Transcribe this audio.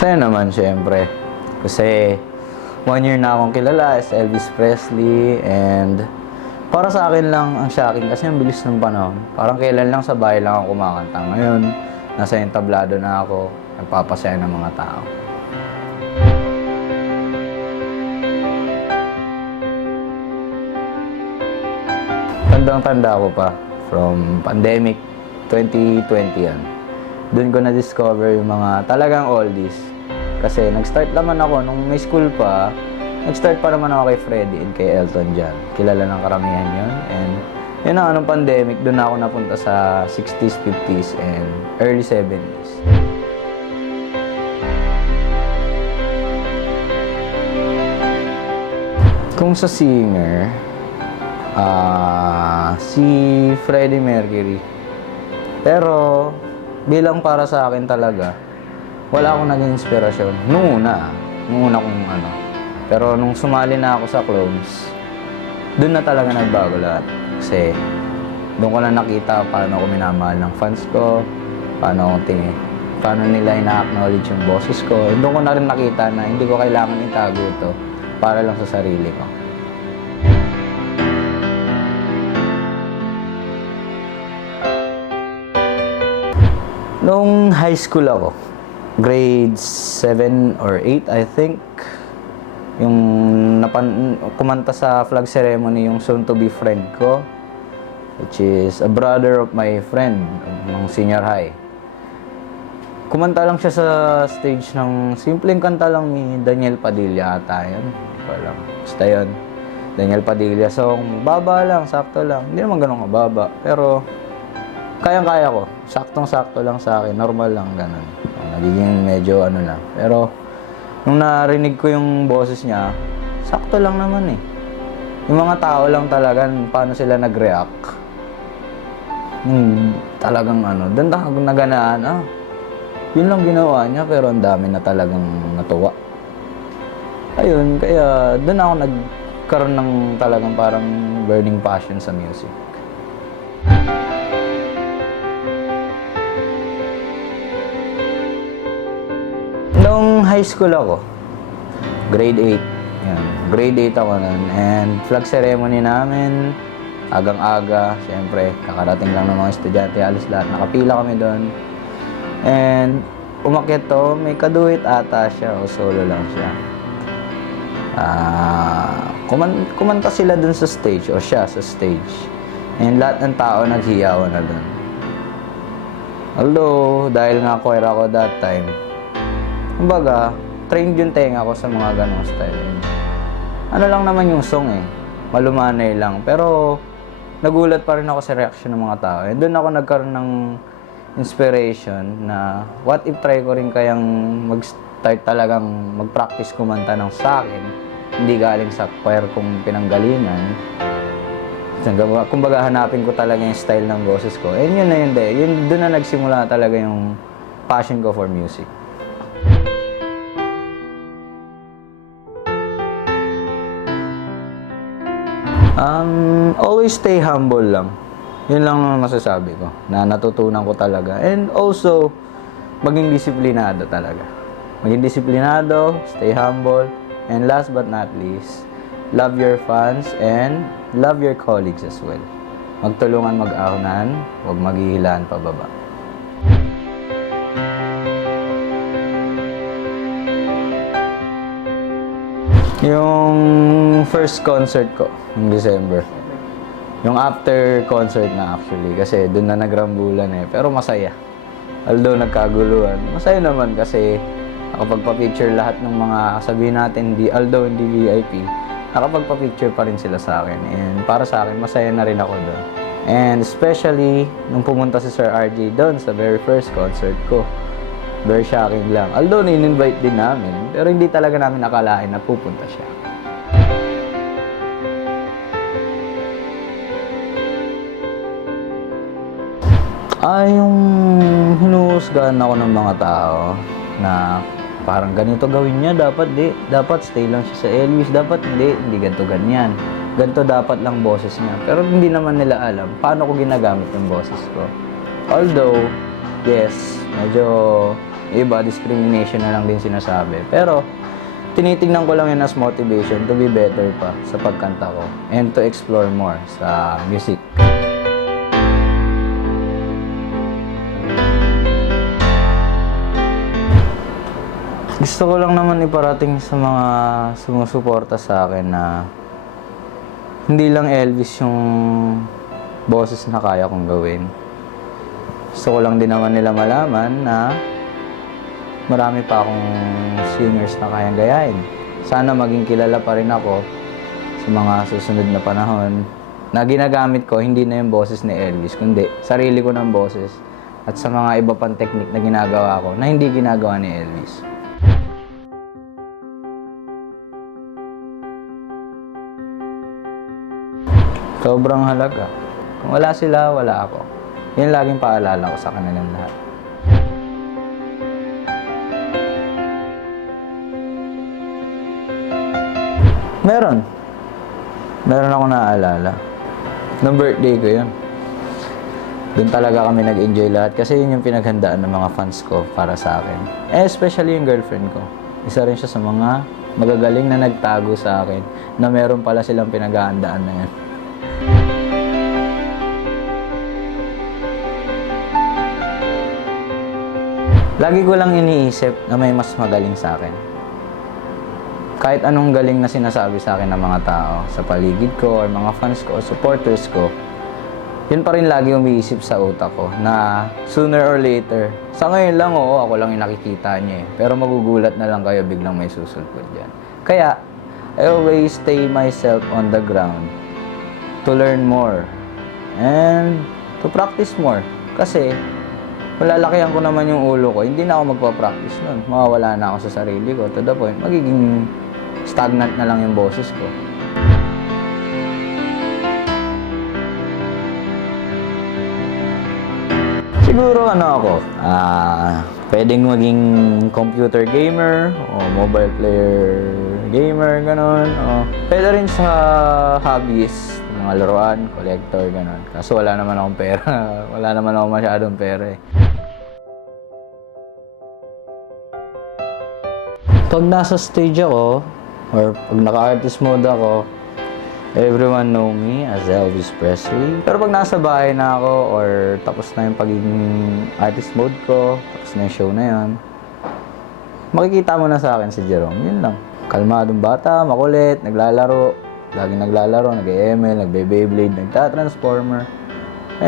Saya naman, syempre. Kasi 1 year na akong kilala as Elvis Presley and para sa akin lang ang shocking kasi ang bilis ng panahon. Parang kailan lang sa bahay lang ako kumakanta. Ngayon, nasa entablado na ako, nagpapasaya ng mga tao. Tandang-tanda ko pa from pandemic 2020 yan. Doon ko na-discover yung mga talagang oldies. Kasi nag-start naman ako nung may school pa, nag-start pa naman ako kay Freddie and kay Elton John. Kilala ng karamihan yun. And yun na, anong pandemic, doon na ako napunta sa 60s, 50s, and early 70s. Kung sa singer, si Freddie Mercury. Pero bilang para sa akin talaga, wala akong naging inspirasyon. Nung una kong ano. Pero nung sumali na ako sa clubs, doon na talaga nagbago lahat. Kasi doon ko na nakita paano ako minamahal ng fans ko, paano nila ina-acknowledge yung boses ko. Doon ko na rin nakita na hindi ko kailangan itago ito para lang sa sarili ko. Nung high school ako, grade 7 or 8 I think, yung kumanta sa flag ceremony yung soon to be friend ko, which is a brother of my friend ng senior high. Kumanta lang siya sa stage ng simpleng kanta lang ni Daniel Padilla ata yun. Hindi ko alam. Basta yun. Daniel Padilla. So, baba lang, sakto lang. Hindi naman ganun kababa. Pero, kayang-kaya ko. Saktong-sakto lang sa akin. Normal lang, ganun. Nagiging medyo ano lang. Pero, nung narinig ko yung boses niya, sakto lang naman eh. Yung mga tao lang talagang paano sila nag-react. Talagang ano, doon talagang naganaan, yun lang ginawa niya pero ang dami na talagang natuwa. Ayun, kaya doon ako nagkaroon ng talagang parang burning passion sa music. Nung high school ako, grade 8. Yan, grade 8 ako nun. And flag ceremony namin, agang-aga. Siyempre, kakarating lang ng mga estudyante. Alis lahat. Nakapila kami doon. And umakyat to, may kaduit ata siya o solo lang siya. Kumanta sila dun sa stage o siya sa stage. And lahat ng tao naghiyawan na dun. Although, dahil nga choir ako that time, kumbaga, trained yung tenga ko sa mga ganong style. Ano lang naman yung song eh. Malumanay lang. Pero, nagulat pa rin ako sa reaction ng mga tao. And doon ako nagkaroon ng inspiration na what if try ko rin kayang mag-start talagang mag-practice kumanta ng sa akin. Hindi galing sa choir kong pinanggalingan. Kumbaga, hanapin ko talaga yung style ng boses ko. And yun na yun de. Doon na nagsimula talaga yung passion ko for music. Always stay humble lang. Yun lang naman masasabi ko, na natutunan ko talaga. And also, maging disiplinado talaga. Maging disiplinado, stay humble, and last but not least, love your fans and love your colleagues as well. Magtulungan mag-ahonan, huwag maghihilaan pababa. Yung first concert ko, yung December. Yung after concert na actually, kasi doon na nagrambulan eh. Pero masaya. Although nagkaguluhan, masaya naman kasi nakapagpa-picture lahat ng mga, sabihin natin, although hindi VIP, nakapagpa-picture pa rin sila sa akin. And para sa akin, masaya na rin ako doon. And especially, nung pumunta si Sir RJ doon sa very first concert ko, very shocking lang. Although in-invite din namin, pero hindi talaga namin akalain na pupunta siya. Yung hinuhusgahan ako ng mga tao na parang ganito gawin niya, dapat stay lang siya sa Elvis, dapat hindi ganito ganyan. Ganito dapat lang boses niya. Pero hindi naman nila alam paano ko ginagamit yung boses ko. Although, yes, medyo Iba, discrimination na lang din sinasabi. Pero, tinitingnan ko lang yun as motivation to be better pa sa pagkanta ko and to explore more sa music. Gusto ko lang naman iparating sa mga sumusuporta sa akin na hindi lang Elvis yung boses na kaya kong gawin. Gusto ko lang din naman nila malaman na marami pa akong singers na kayang gayahin. Sana maging kilala pa rin ako sa mga susunod na panahon na ginagamit ko hindi na yung boses ni Elvis, kundi sarili ko ng boses at sa mga iba pang technique na ginagawa ko na hindi ginagawa ni Elvis. Sobrang halaga. Kung wala sila, wala ako. Yan laging paalala ko sa kanilang lahat. Meron ako naaalala. Nung birthday ko yun. Doon talaga kami nag-enjoy lahat kasi yun yung pinaghandaan ng mga fans ko para sa akin. Especially yung girlfriend ko. Isa rin siya sa mga magagaling na nagtago sa akin na meron pala silang pinaghahandaan na yan. Lagi ko lang iniisip na may mas magaling sa akin. Kahit anong galing na sinasabi sa akin ng mga tao sa paligid ko or mga fans ko o supporters ko, yun pa rin lagi umiisip sa utak ko na sooner or later, sa ngayon lang oo, ako lang yung nakikita niya eh. Pero magugulat na lang kayo biglang may susulpot dyan. Kaya, I always stay myself on the ground to learn more and to practice more. Kasi, malalakihan ko naman yung ulo ko, hindi na ako magpa-practice nun. Mawawala na ako sa sarili ko. To the point, magiging stagnant na lang yung boses ko. Siguro pwedeng maging computer gamer o mobile player gamer, ganon. O pwede rin sa hobbies, mga laruan, collector, ganon. Kaso wala naman akong pera. Wala naman ako masyadong pera eh. Pag nasa stage ako, or pag naka-artist mode ako, everyone know me as Elvis Presley. Pero pag nasa bahay na ako, or tapos na yung pagiging artist mode ko, tapos na yung show na yun, makikita mo na sa akin si Jerome. Yun lang. Kalmadong bata, makulit, naglalaro, laging naglalaro, nag-ML, nagbe-Beyblade, nagta-transformer.